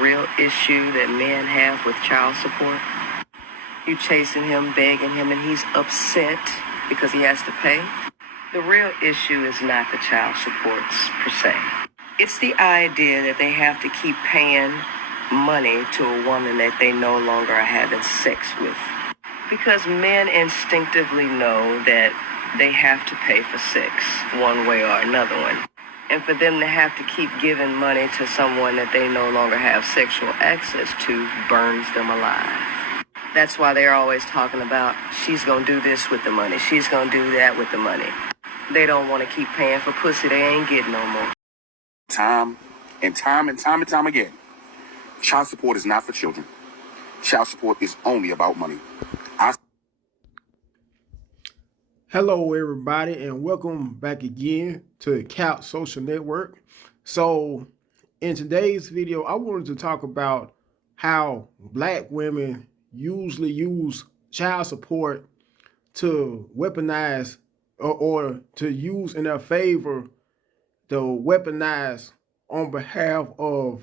real issue that men have with child support? You chasing him, begging him, and he's upset because he has to pay? The real issue is not the child supports per se. It's the idea that they have to keep paying money to a woman that they no longer are having sex with. Because men instinctively know that they have to pay for sex one way or another one. And for them to have to keep giving money to someone that they no longer have sexual access to burns them alive. That's why they're always talking about, she's going to do this with the money, she's going to do that with the money. They don't want to keep paying for pussy they ain't getting no more. Time and time again, child support is not for children. Child support is only about money. Hello, everybody, and welcome back again to Couch Social Network. So, in today's video, I wanted to talk about how Black women usually use child support to weaponize or to use in their favor to weaponize on behalf of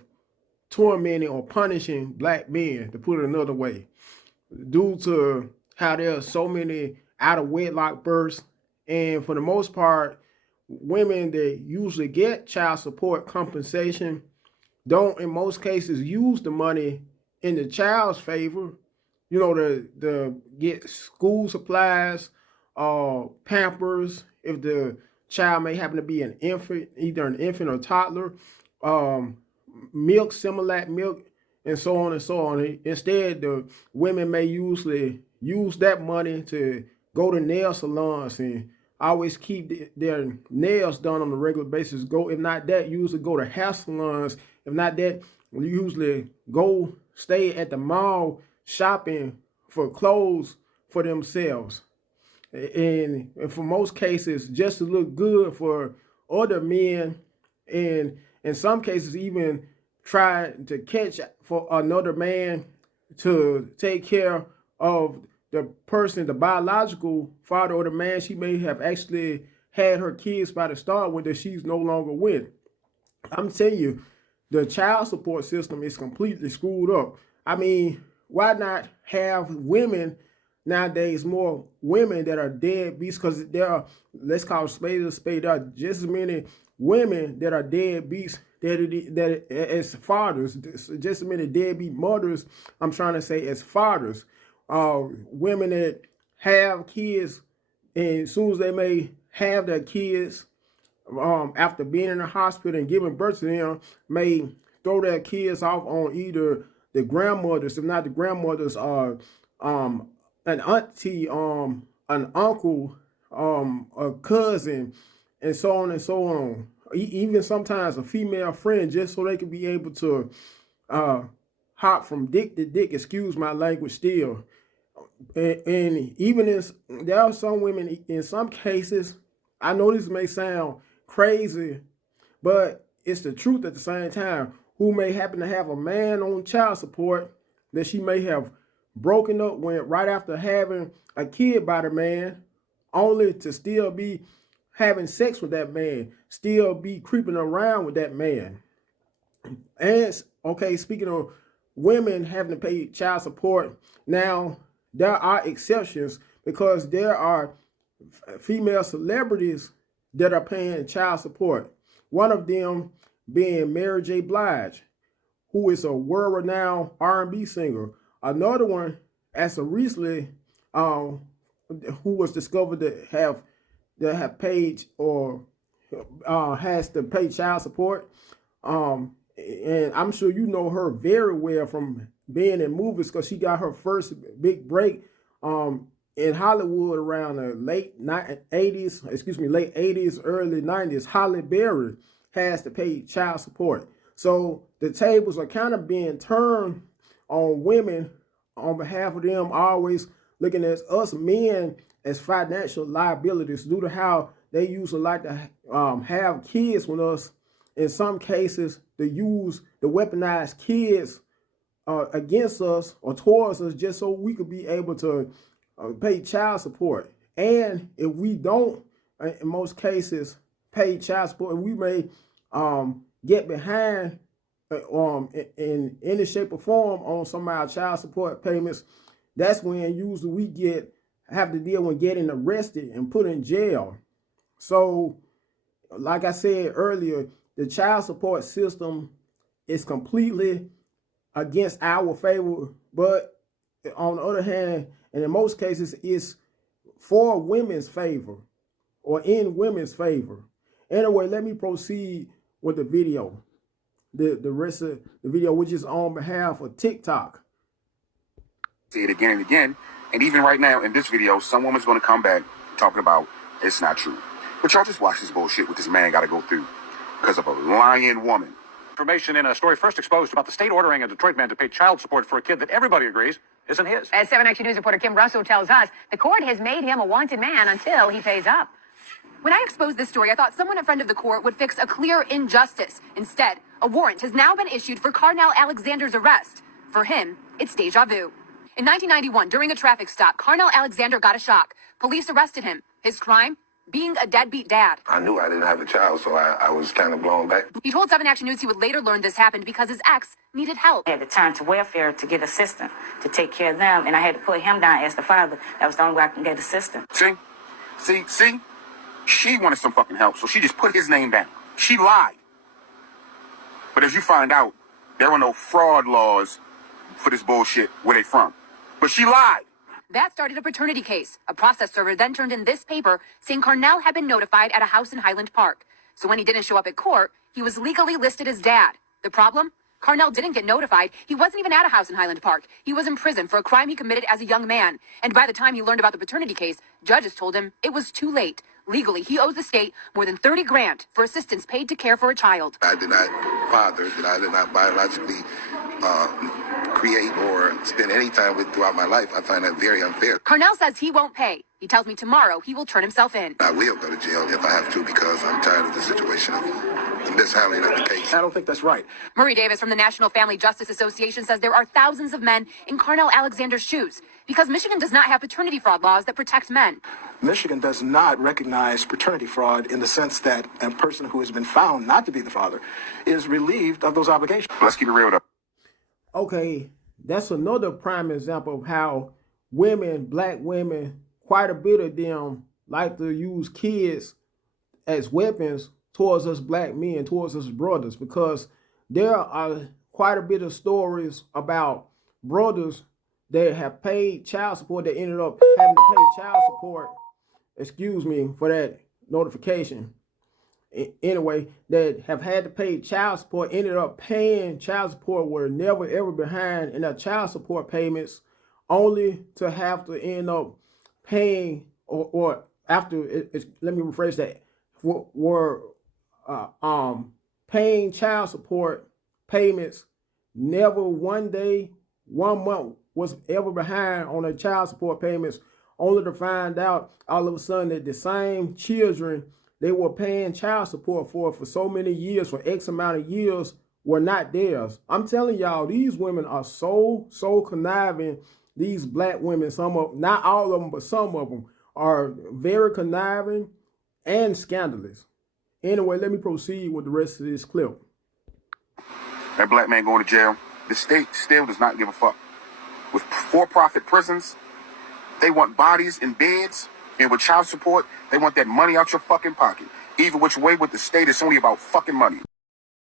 tormenting or punishing Black men, to put it another way, due to how there are so many out of wedlock births. And for the most part, women that usually get child support compensation don't in most cases use the money in the child's favor, you know, to get school supplies, Pampers, if the child may happen to be an infant, either an infant or toddler, milk, Similac milk, and so on and so on. Instead, the women may usually use that money to go to nail salons and always keep their nails done on a regular basis. If not that, usually go to hair salons. If not that, usually go stay at the mall shopping for clothes for themselves. And for most cases, just to look good for other men, and in some cases even try to catch for another man to take care of the person, the biological father or the man she may have actually had her kids by the start with, that she's no longer with. I'm telling you, the child support system is completely screwed up. I mean, why not have women nowadays, more women that are deadbeats? Because there are, let's call it spade a spade, there are just as many women that are deadbeats that as fathers, just as many deadbeat mothers, I'm trying to say, as fathers. Women that have kids, and as soon as they may have their kids, after being in the hospital and giving birth to them, may throw their kids off on either the grandmothers, if not the grandmothers, an auntie, an uncle, a cousin, and so on and so on. Even sometimes a female friend, just so they can be able to hop from dick to dick, excuse my language still. And even there are some women, in some cases, I know this may sound crazy, but it's the truth at the same time, who may happen to have a man on child support that she may have broken up with right after having a kid by the man, only to still be having sex with that man, still be creeping around with that man. And okay, speaking of women having to pay child support, now there are exceptions, because there are female celebrities that are paying child support. One of them being Mary J. Blige, who is a world-renowned R&B singer. Another one, as of recently, who was discovered to have paid or has to pay child support. And I'm sure you know her very well from being in movies, because she got her first big break in Hollywood around the late 80s, early 90s. Halle Berry has to pay child support. So the tables are kind of being turned on women on behalf of them, always looking at us men as financial liabilities due to how they usually like to have kids with us. In some cases, they use the weaponized kids against us or towards us, just so we could be able to pay child support. And if we don't, in most cases, pay child support, we may get behind in any shape or form on some of our child support payments, that's when usually we have to deal with getting arrested and put in jail. So, like I said earlier, the child support system is completely against our favor, but on the other hand, and in most cases, it's for women's favor or in women's favor. Anyway, let me proceed with the video. The rest of the video, which is on behalf of TikTok. See it again and again. And even right now in this video, some woman's going to come back talking about it's not true. But y'all just watch this bullshit with this man got to go through because of a lying woman. Information in a story first exposed about the state ordering a Detroit man to pay child support for a kid that everybody agrees isn't his. As 7 Action News reporter Kim Russell tells us, the court has made him a wanted man until he pays up. When I exposed this story, I thought someone in front of the court would fix a clear injustice. Instead, a warrant has now been issued for Carnell Alexander's arrest. For him, it's deja vu. In 1991, during a traffic stop, Carnell Alexander got a shock. Police arrested him. His crime? Being a deadbeat dad. I knew I didn't have a child, so I was kind of blown back. He told 7 Action News he would later learn this happened because his ex needed help. I had to turn to welfare to get assistance, to take care of them, and I had to put him down as the father. That was the only way I can get assistance. See? She wanted some fucking help, so she just put his name down. She lied. But as you find out, there were no fraud laws for this bullshit where they from. But she lied. That started a paternity case. A process server then turned in this paper saying Carnell had been notified at a house in Highland Park. So when he didn't show up at court, he was legally listed as dad. The problem? Carnell didn't get notified. He wasn't even at a house in Highland Park. He was in prison for a crime he committed as a young man. And by the time he learned about the paternity case, judges told him it was too late. Legally, he owes the state more than $30 grand for assistance paid to care for a child. I did not father, that I did not biologically create or spend any time with throughout my life. I find that very unfair. Carnell says he won't pay. He tells me tomorrow he will turn himself in. I will go to jail if I have to because I'm tired of the situation of the mishandling of the case. I don't think that's right. Murray Davis from the National Family Justice Association says there are thousands of men in Carnell Alexander's shoes because Michigan does not have paternity fraud laws that protect men. Michigan does not recognize paternity fraud in the sense that a person who has been found not to be the father is relieved of those obligations. Let's keep it real though. Okay, that's another prime example of how women, black women, quite a bit of them like to use kids as weapons towards us black men, towards us brothers, because there are quite a bit of stories about brothers that have paid child support that ended up having to pay child support, excuse me for that notification, anyway, that have had to pay child support, ended up paying child support, were never ever behind in their child support payments, only to have to end up paying or after let me rephrase that, were paying child support payments, never one day, 1 month was ever behind on their child support payments, only to find out all of a sudden that the same children they were paying child support for so many years, for X amount of years, were not theirs. I'm telling y'all, these women are so conniving. These black women, not all of them, but some of them are very conniving and scandalous. Anyway, let me proceed with the rest of this clip. That black man going to jail. The state still does not give a fuck. With for-profit prisons, they want bodies in beds, and with child support, they want that money out your fucking pocket. Either which way with the state, it's only about fucking money.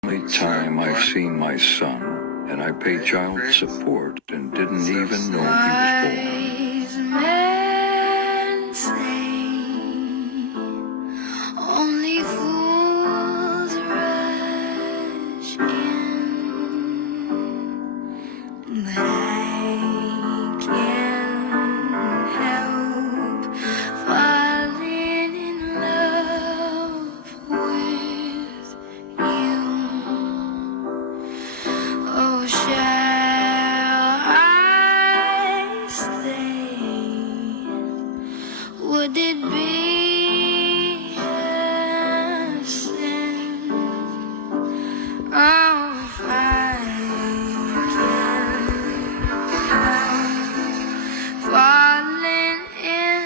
Only time I've seen my son, and I paid child support and didn't even know he was born. Only fools rush in, but I can't help falling in love with you. Oh, shall I stay? Would it be a sin? Oh, if I can't help falling in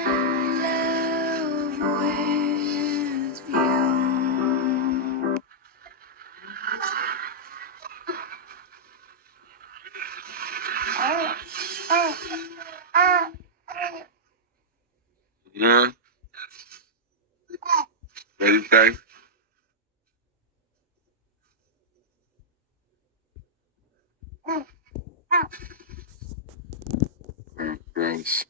love with you. Yeah. What do you say? Gross.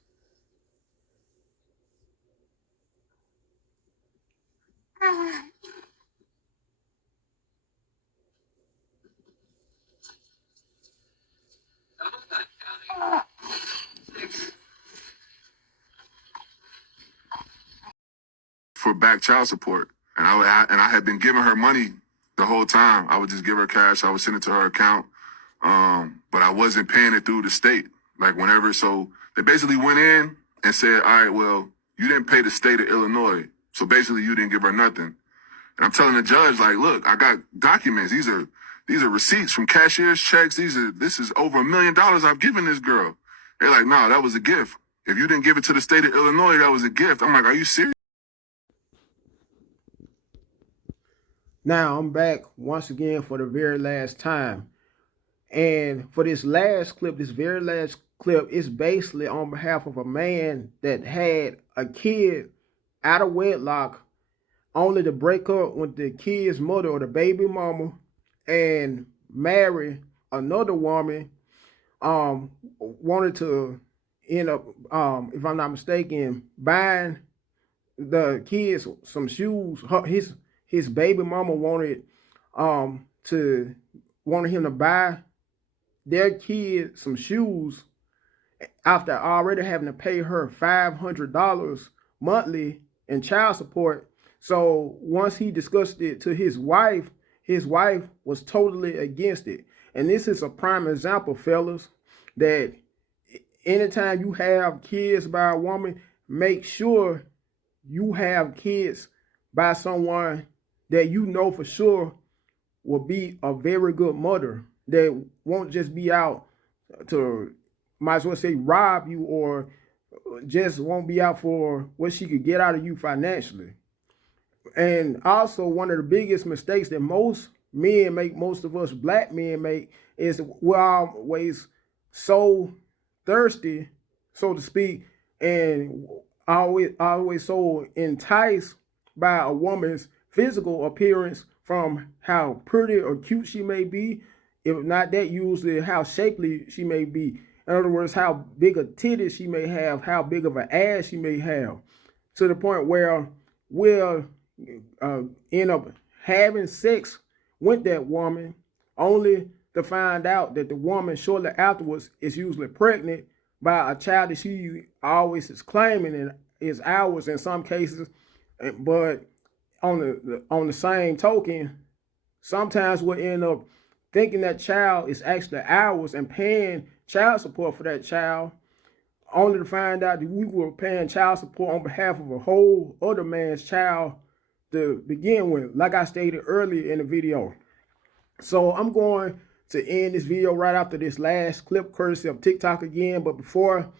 For back child support, and I had been giving her money the whole time. I would just give her cash. I would send it to her account, but I wasn't paying it through the state. Like whenever, so they basically went in and said, "All right, well, you didn't pay the state of Illinois, so basically you didn't give her nothing." And I'm telling the judge, like, look, I got documents. These are receipts from cashier's checks. This is over $1 million I've given this girl. They're like, no, that was a gift. If you didn't give it to the state of Illinois, that was a gift. I'm like, are you serious? Now I'm back once again for the very last time. And for this very last clip, is basically on behalf of a man that had a kid out of wedlock, only to break up with the kid's mother or the baby mama and marry another woman. Wanted to end up, if I'm not mistaken, buying the kids some shoes. His baby mama wanted him to buy their kid some shoes after already having to pay her $500 monthly in child support. So once he discussed it to his wife was totally against it. And this is a prime example, fellas, that anytime you have kids by a woman, make sure you have kids by someone that you know for sure will be a very good mother, that won't just be out to, might as well say, rob you, or just won't be out for what she could get out of you financially. And also, one of the biggest mistakes that most men make, most of us black men make, is we're always so thirsty, so to speak, and always so enticed by a woman's physical appearance, from how pretty or cute she may be, if not that, usually how shapely she may be. In other words, how big a titty she may have, how big of an ass she may have, to the point where we'll end up having sex with that woman, only to find out that the woman shortly afterwards is usually pregnant by a child that she always is claiming and is ours in some cases. But on the same token, sometimes we'll end up thinking that child is actually ours and paying child support for that child, only to find out that we were paying child support on behalf of a whole other man's child to begin with, like I stated earlier in the video. So I'm going to end this video right after this last clip, courtesy of TikTok again. But before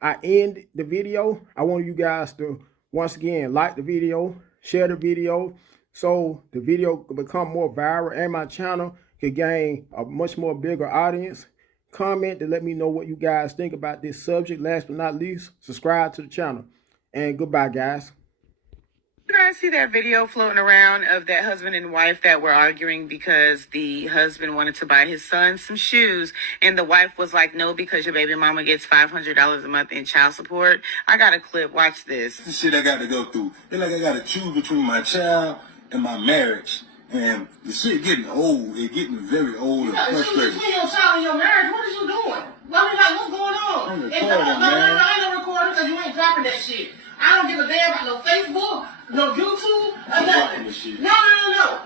I end the video, I want you guys to once again like the video, share the video, so the video could become more viral and my channel could gain a much more bigger audience. Comment to let me know what you guys think about this subject. Last but not least, subscribe to the channel. And goodbye, guys. You guys see that video floating around of that husband and wife that were arguing because the husband wanted to buy his son some shoes, and the wife was like, no, because your baby mama gets $500 a month in child support? I got a clip. Watch this. The shit I got to go through. It's like I got to choose between my child and my marriage. And the shit getting old. It's getting very old and frustrating. Between your child and your marriage, what is you doing? I mean, like, what's going on? I'm recording, man. I ain't no recording because you ain't dropping that shit. I don't give a damn about no Facebook, no YouTube, or nothing. No.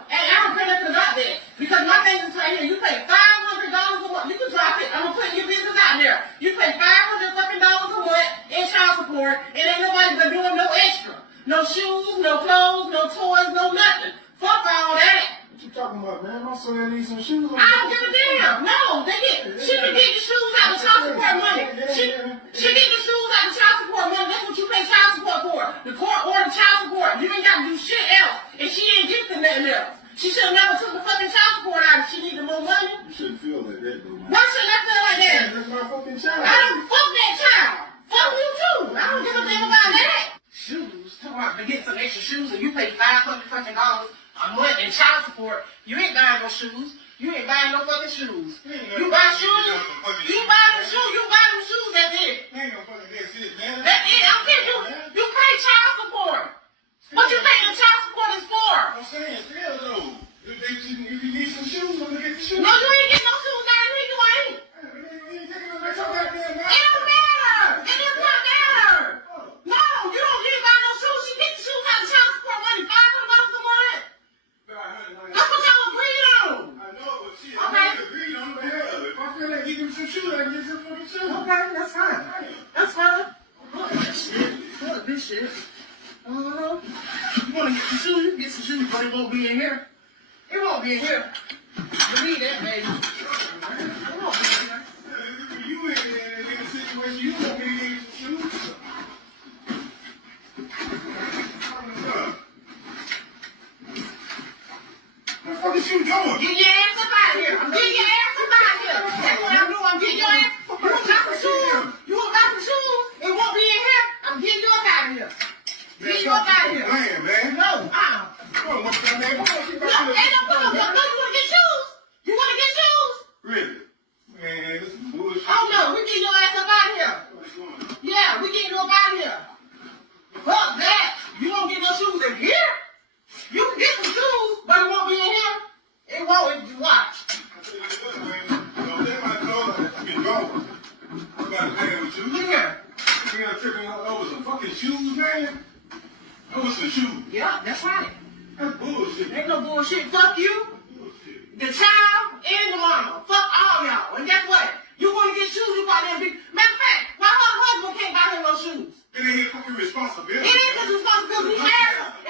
And I don't care nothing about that. Because my thing is right here, you pay $500 a month. You can drop it. I'm going to put your business out there. You pay $500 fucking dollars a month in child support, and ain't nobody but doing no extra. No shoes, no clothes, no toys, no nothing. Fuck all that. What you talking about, man? My son needs some shoes. I don't give a damn. No, she can get the shoes out of child support money. She get the shoes out of child support money. That's what you pay child support for. The court ordered child support. You ain't got to do shit else. And she ain't gifting nothing else. She should have never took the fucking child support out if she needed more money. You shouldn't feel that. shoes. I get some fucking shoes. Okay, that's fine. That's fine. Fuck that shit. Fuck this shit. You want to get some shoes? You can get some shoes, but it won't be in here. It won't be in here. Believe that, baby. It won't be in here. You in a situation, you want me to get some shoes? Where the fuck is you going? Get your ass up out of here. I'm getting your ass up out of here. That's what I'm doing. I'm getting your ass. You don't got some shoes. You don't got some shoes. It won't be in here. I'm getting you up out of here. Get you up out of here. Man, man. No, Come on, what's that, man? Come on, keep No, ain't no problem. No, you want to get shoes? You want to get shoes? Really? Man, this is bullshit. Oh no, we getting your ass up out of here. Yeah, we getting you up out of here. Fuck that. You won't get no shoes in here? You can get some shoes, but it won't be in here. It won't. It, watch. Look here. You got tripping over some fucking shoes, man? Over some shoes. Yeah, that's right. That's bullshit. Ain't no bullshit. Fuck you, the child, and the mama. Fuck all y'all. And guess what? You want to get shoes, you got them big. Matter of fact, why her husband can't buy him no shoes? It ain't his fucking responsibility. It is his responsibility. He married her.